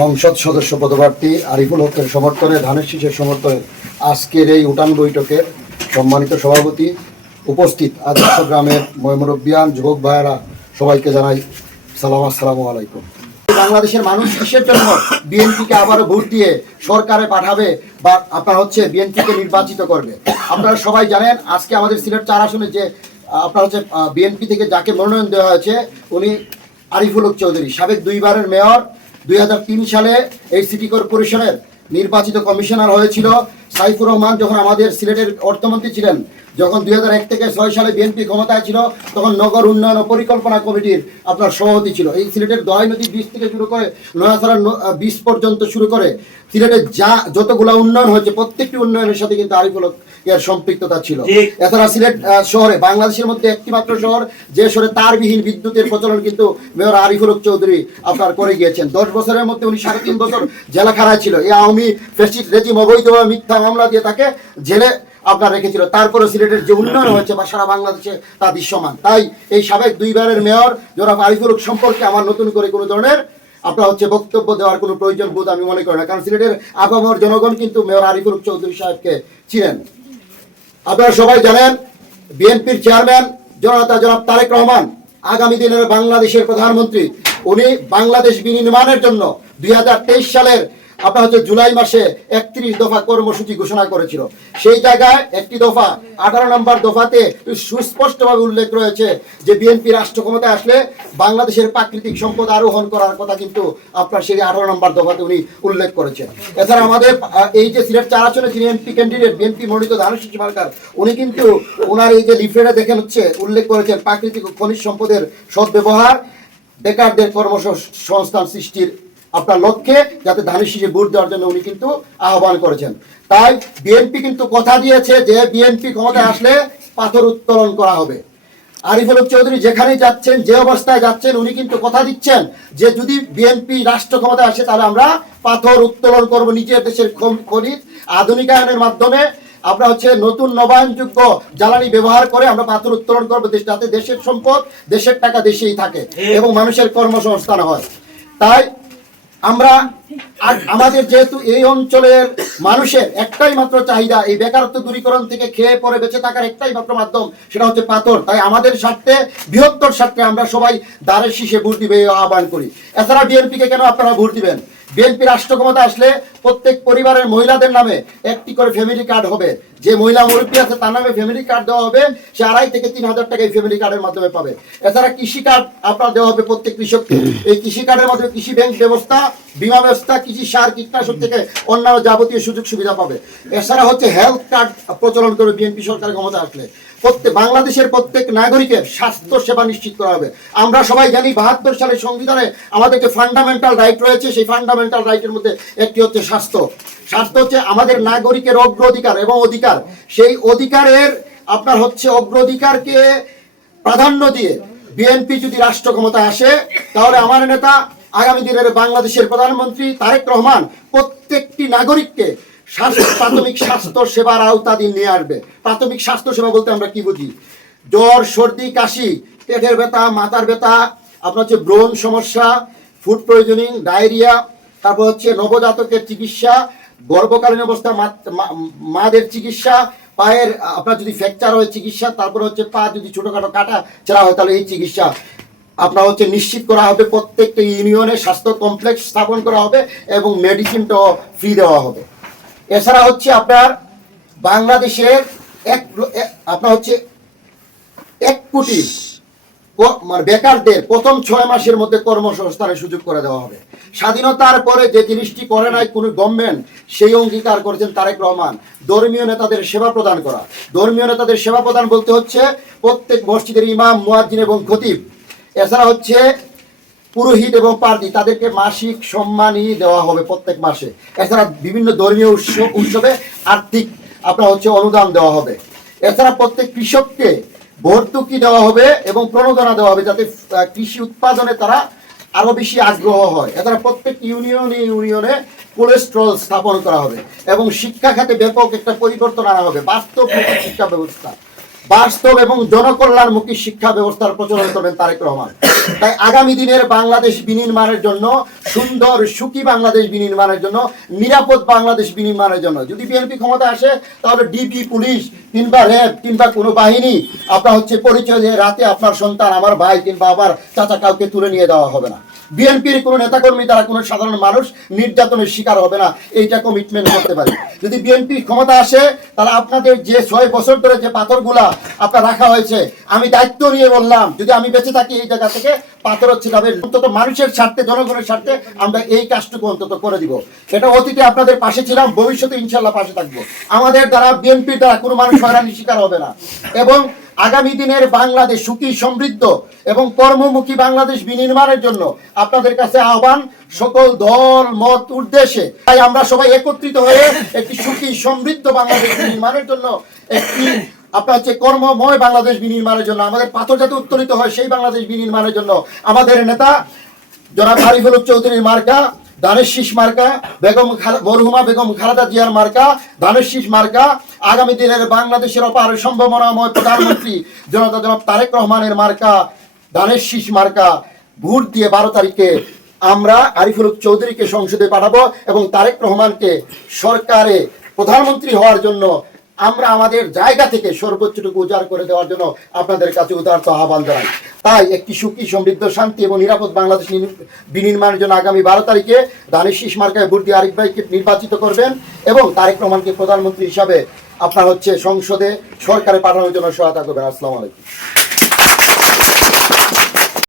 সংসদ সদস্য পদপ্রার্থী আরিফুল হকের সমর্থনে ধানের শীষের সমর্থনে আজকের এই উঠান বৈঠকের সম্মানিত সভাপতি উপস্থিত আদর্শ গ্রামের ময়মরব্বিয়ান যুবক ভাইয়েরা সবাইকে জানাই সালাম, আসসালামু আলাইকুম। বাংলাদেশের মানুষ কিসের জন্য বিএনপিকে আবারও ভোট দিয়ে সরকারে পাঠাবে বা আপনার হচ্ছে বিএনপিকে নির্বাচিত করবে? আপনারা সবাই জানেন, আজকে আমাদের সিলেট চার আসনে যে, আপনার হচ্ছে বিএনপি থেকে যাকে মনোনয়ন দেওয়া হয়েছে, উনি আরিফুল হক চৌধুরী, সাবেক দুইবারের মেয়র দুই হাজার তিন সালে এই সিটি কর্পোরেশনের নির্বাচিত কমিশনার হয়েছিল সাইফুর রহমান যখন আমাদের সিলেটের অর্থমন্ত্রী ছিলেন যখন দুই হাজার এক থেকে ছয় সালে বিএনপি ক্ষমতায় ছিল তখন নগর উন্নয়ন ও পরিকল্পনা কমিটির আপনার সভাপতি ছিল। এই সিলেটের দহাই নদী বীজ থেকে শুরু করে নয়াছড়া বীজ পর্যন্ত শুরু করে সিলেটের যা যতগুলো উন্নয়ন হয়েছে প্রত্যেকটি উন্নয়নের সাথে কিন্তু আরিফুল এর সম্পৃক্ততা ছিল। এছাড়া সিলেট শহরে বাংলাদেশের মধ্যে একটি মাত্র শহর যে শহরে তারবিহীন বিদ্যুতের প্রচলন কিন্তু মেয়র আরিফুল চৌধুরী আপনার করে গিয়েছেন। দশ বছরের মধ্যে উনি সাড়ে তিন বছর জেলা খাড়ায় ছিল। এই আওয়ামী ফেসিস্ট রেজিম অবৈধভাবে মিথ্যা মামলা দিয়ে তাকে জেলে আপনার রেখেছিল। তারপরে সিলেটের যে উন্নয়ন হয়েছে বা সারা বাংলাদেশে তা দৃশ্যমান। তাই এই সাবেক দুইবারের মেয়র জনাব আরিফুল সম্পর্কে আমার নতুন করে কোনো ধরনের আপনার হচ্ছে বক্তব্য দেওয়ার কোনো প্রয়োজন বোধ আমি মনে করি না। কারণ সিলেটের আবহাওয়ার জনগণ কিন্তু মেয়র আরিফুল চৌধুরী সাহেবকে ছিলেন আপনারা সবাই জানেন বিএনপির চেয়ারম্যান জনতা জনাব তারেক রহমান আগামী দিনের বাংলাদেশের প্রধানমন্ত্রী উনি বাংলাদেশ বিনির্মাণের জন্য দুই হাজার তেইশ সালের আপনার হচ্ছে জুলাই মাসে একত্রিশ দফা কর্মসূচি ঘোষণা করেছিল। সেই জায়গায় একটি দফা, আঠারো নম্বর দফাতে সুস্পষ্টভাবে উল্লেখ রয়েছে যে বিএনপি রাষ্ট্র ক্ষমতায় আসলে বাংলাদেশের প্রাকৃতিক সম্পদ আরোহণ করার কথা কিন্তু আপনার সেই আঠারো নম্বর দফাতে উনি উল্লেখ করেছেন। এছাড়া আমাদের এই যে সিলেট চার আসনে যিনি এমপি ক্যান্ডিডেট বিএনপি মনোনীত ধানশিস সরকার উনি কিন্তু ওনার এই যে লিফলেটে দেখেন হচ্ছে, উল্লেখ করেছেন প্রাকৃতিক খনিজ সম্পদের সদ্ব্যবহার, বেকারদের কর্মসংস্থান সৃষ্টির আপনার লক্ষ্যে যাতে ধানের শীষে ভোট দেওয়ার জন্য উনি কিন্তু আহ্বান করেছেন। তাই বিএনপি কিন্তু কথা দিয়েছে যে বিএনপি ক্ষমতায় আসলে পাথর উত্তোলন করা হবে। আরিফুল চৌধুরী যেখানেই যাচ্ছেন যে অবস্থায় যাচ্ছেন উনি কিন্তু কথা দিচ্ছেন যে যদি বিএনপি রাষ্ট্র ক্ষমতায় আসে তাহলে আমরা পাথর উত্তোলন করব নিজের দেশের খনিজ আধুনিকায়নের মাধ্যমে। আমরা হচ্ছে নতুন নবায়নযোগ্য জ্বালানি ব্যবহার করে আমরা পাথর উত্তোলন করব যাতে দেশের সম্পদ দেশের টাকা দেশেই থাকে এবং মানুষের কর্মসংস্থান হয়। তাই আমরা আমাদের যেহেতু এই অঞ্চলের মানুষের একটাই মাত্র চাহিদা, এই বেকারত্ব দূরীকরণ থেকে খেয়ে পরে বেঁচে থাকার একটাই মাত্র মাধ্যম, সেটা হচ্ছে পাথর। তাই আমাদের স্বার্থে, বৃহত্তর স্বার্থে আমরা সবাই দ্বারের শীষে ভোট দিবে আহ্বান করি। এছাড়া বিএনপিকে কেন আপনারা ভোট দিবেন? বিএনপি রাষ্ট্র ক্ষমতা আসলে প্রত্যেক পরিবারের মহিলাদের নামে একটি করে ফ্যামিলি কার্ড হবে। যে মহিলা মুরব্বী আছে তার নামে ফ্যামিলি কার্ড দেওয়া হবে, সে আড়াই থেকে তিন হাজার টাকা এই ফ্যামিলি কার্ডের মাধ্যমে পাবে। এছাড়া কৃষি কার্ড আপনার দেওয়া হবে প্রত্যেক কৃষককে এই কৃষি কার্ডের মাধ্যমে কৃষি ব্যাংক ব্যবস্থা, বিমা ব্যবস্থা, কৃষি সার, কীটনাশক থেকে অন্যান্য যাবতীয় সুযোগ সুবিধা পাবে। এছাড়া হচ্ছে হেলথ কার্ড প্রচলন করবে বিএনপি সরকারের ক্ষমতা আসলে। প্রত্যেক বাংলাদেশের প্রত্যেক নাগরিকের স্বাস্থ্য সেবা নিশ্চিত করা হবে। আমরা সবাই জানি বাহাত্তর সালের সংবিধানে আমাদেরকে ফান্ডামেন্টাল রাইট রয়েছে। সেই ফান্ডামেন্টাল রাইটের মধ্যে একটি হচ্ছে স্বাস্থ্য। স্বাস্থ্য হচ্ছে আমাদের নাগরিকের অগ্রাধিকার এবং অধিকার। সেই অধিকারের আপনার হচ্ছে অগ্রাধিকারকে প্রাধান্য দিয়ে বিএনপি যদি রাষ্ট্র ক্ষমতায় আসে, তাহলে আমার নেতা আগামী দিনের বাংলাদেশের প্রধানমন্ত্রী তারেক রহমান প্রত্যেকটি নাগরিককে প্রাথমিক স্বাস্থ্য সেবার আওতাধীন নিয়ে আসবে। প্রাথমিক স্বাস্থ্য সেবা বলতে আমরা কি বুঝি? জ্বর, সর্দি, কাশি, পেটের ব্যথা, মাথার ব্যথা, আপনার হচ্ছে ব্রণ সমস্যা ফুড পয়জনিং ডায়রিয়া, তারপর হচ্ছে নবজাতকের চিকিৎসা, গর্ভকালীন অবস্থা মাদের চিকিৎসা, পায়ের, আপনার যদি ফ্র্যাকচার হয় চিকিৎসা, তারপর হচ্ছে পা যদি ছোটোখাটো কাটা ছেঁড়া হয়, তাহলে এই চিকিৎসা আপনার হচ্ছে নিশ্চিত করা হবে, প্রত্যেকটা ইউনিয়নে স্বাস্থ্য কমপ্লেক্স স্থাপন করা হবে এবং মেডিসিনটাও ফ্রি দেওয়া হবে। এছাড়া হচ্ছে আপনার বাংলাদেশের এক আপনার হচ্ছে এক কোটি মানে বেকারদের প্রথম ছয় মাসের মধ্যে কর্মসংস্থানের সুযোগ করে দেওয়া হবে। স্বাধীনতার পরে যে জিনিসটি করে নাই কোনো গভর্নমেন্ট সেই অঙ্গীকার করেছেন তারেক রহমান। ধর্মীয় নেতাদের সেবা প্রদান করা। ধর্মীয় নেতাদের সেবা প্রদান বলতে হচ্ছে প্রত্যেক মসজিদের ইমাম, মুয়াজ্জিন এবং খতিব। এছাড়া হচ্ছে পুরোহিত এবং পার্টি তাদেরকে মাসিক সম্মানই দেওয়া হবে প্রত্যেক মাসে। এছাড়া বিভিন্ন ধর্মীয় উৎসব, উৎসবে আর্থিক আপনার হচ্ছে অনুদান দেওয়া হবে। এছাড়া প্রত্যেক কৃষককে ভর্তুকি দেওয়া হবে এবং প্রণোদনা দেওয়া হবে যাতে কৃষি উৎপাদনে তারা আরও বেশি আগ্রহ হয়। এছাড়া প্রত্যেক ইউনিয়নে ইউনিয়নে কোলেস্ট্রল স্থাপন করা হবে এবং শিক্ষা খাতে ব্যাপক একটা পরিবর্তন আনা হবে। বাস্তব শিক্ষা ব্যবস্থা। বাস্তব এবং জনকল্যাণমুখী শিক্ষা ব্যবস্থার প্রচলন করবেন তারেক রহমান। তাই আগামী দিনের বাংলাদেশ বিনির্মাণের জন্য, সুন্দর, সুখী বাংলাদেশ বিনির্মাণের জন্য, নিরাপদ বাংলাদেশ বিনির্মাণের জন্য, যদি বিএনপি ক্ষমতা আসে, তাহলে ডিপি, পুলিশ কিংবা র্যাব কিংবা কোনো বাহিনী, আপনার হচ্ছে পরিচয় দিয়ে রাতে আপনার সন্তান, আমার ভাই কিংবা আমার চাচা কাউকে তুলে নিয়ে দেওয়া হবে না। বিএনপির কোনো নেতাকর্মী দ্বারা কোনো সাধারণ মানুষ নির্যাতনের শিকার হবে না, এইটা কমিটমেন্ট করতে পারে। যদি বিএনপি ক্ষমতা আসে, তাহলে আপনাদের যে ছয় বছর ধরে যে পাথরগুলা আপনার রাখা হয়েছে, আমি দায়িত্ব নিয়ে বললাম, যদি আমি বেঁচে থাকি এই জায়গা থেকে, পাথর হচ্ছে যাবে অন্তত মানুষের স্বার্থে, জনগণের স্বার্থে আমরা এই কাজটুকু অন্তত করে দিব। এটা অতীতে আপনাদের পাশে ছিলাম, ভবিষ্যতে ইনশাল্লাহ পাশে থাকব। আমাদের দ্বারা, বিএনপির দ্বারা কোনো মানুষ হয়রানির শিকার হবে না। এবং আগামী দিনের বাংলাদেশ সুখী, সমৃদ্ধ এবং কর্মমুখী বাংলাদেশ বিনির্মাণের জন্য আপনাদের কাছে আহ্বান, সকল দল, মত, উদ্দেশ্যে। তাই আমরা সবাই একত্রিত হয়ে একটি সুখী, সমৃদ্ধ বাংলাদেশ বিনির্মাণের জন্য একটি আপনার হচ্ছে কর্মময় বাংলাদেশ বিনির্মাণের জন্য, আমাদের পাথর যাতে উত্তোলিত হয়, সেই বাংলাদেশ বিনির্মাণের জন্য আমাদের নেতা জনাব আরিফুল চৌধুরীর মার্কা দানের শীষ মার্কা, বেগম মরহুমা বেগম খালেদা জিয়ার মার্কা দানের শীষ মার্কা আগামী দিনের বাংলাদেশের অপার সম্ভাবনাময় প্রধানমন্ত্রী জনতা জনাব তারেক রহমানের মার্কা দানের শীষ মার্কা, ভোট দিয়ে বারো তারিখে আমরা আরিফুল চৌধুরীকে সংসদে পাঠাবো এবং তারেক রহমানকে সরকারে প্রধানমন্ত্রী হওয়ার জন্য আমরা আমাদের জায়গা থেকে সর্বোচ্চটুকু উজাড় করে দেওয়ার জন্য আপনাদের কাছে উদারত আহ্বান জানাই। তাই একটি সুখী, সমৃদ্ধ, শান্তি এবং নিরাপদ বাংলাদেশ বিনির্মাণের জন্য আগামী বারো তারিখে দানিশ মার্কায় ভোট দিয়ে আরিফ ভাইকে নির্বাচিত করবেন এবং তারেক রহমানকে প্রধানমন্ত্রী হিসাবে আপনার হচ্ছে সংসদে সরকারে পাঠানোর জন্য সহায়তা করবেন। আসসালামু আলাইকুম।